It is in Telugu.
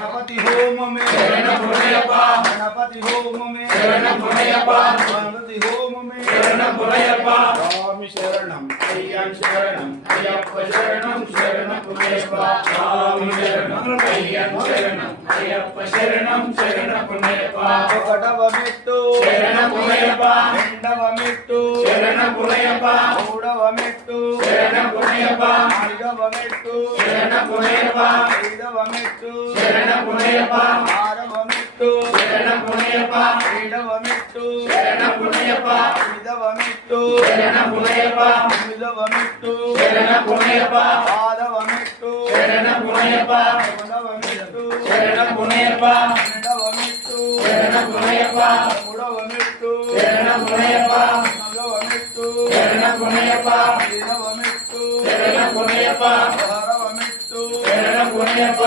గణపతి హోమమే శరణ పునయప్ప గణపతి హోమమే శరణ పునయప్ప గణపతి హోమమే శరణ పునయప్ప స్వామి శరణం అయ్యన్ శరణం అయ్యప్ప శరణం శరణ పునయప్ప స్వామి శరణం అయ్యన్ శరణం అయ్యప్ప శరణం శరణ పునయప్ప ఒకటవ మెట్టు శరణ పునయప్ప రెండవ మెట్టు శరణ పునయప్ప మూడవ మెట్టు శరణ పునయప్ప ఐదవ మెట్టు శరణ పునయప్ప ఐదవ మెట్టు శరణ పునయప్ప ఆరవ మెట్టు శరణ పునయప్ప ఏడవ మెట్టు శరణ పునయప్ప ఐదవ మెట్టు శరణ పునయప్ప తొమ్మిదవ మెట్టు శరణ పునయప్ప ఆరవ మెట్టు శరణ పునయప్ప పదవ మెట్టు శరణ పునయప్ప రెండవ మెట్టు శరణ పునయప్ప మూడవ మెట్టు శరణ పునయప్ప నాలుగవ మెట్టు శరణ పునయప్ప ఐదవ మెట్టు శరణ పునయప్ప ఆరవ మెట్టు శరణ పునయప్ప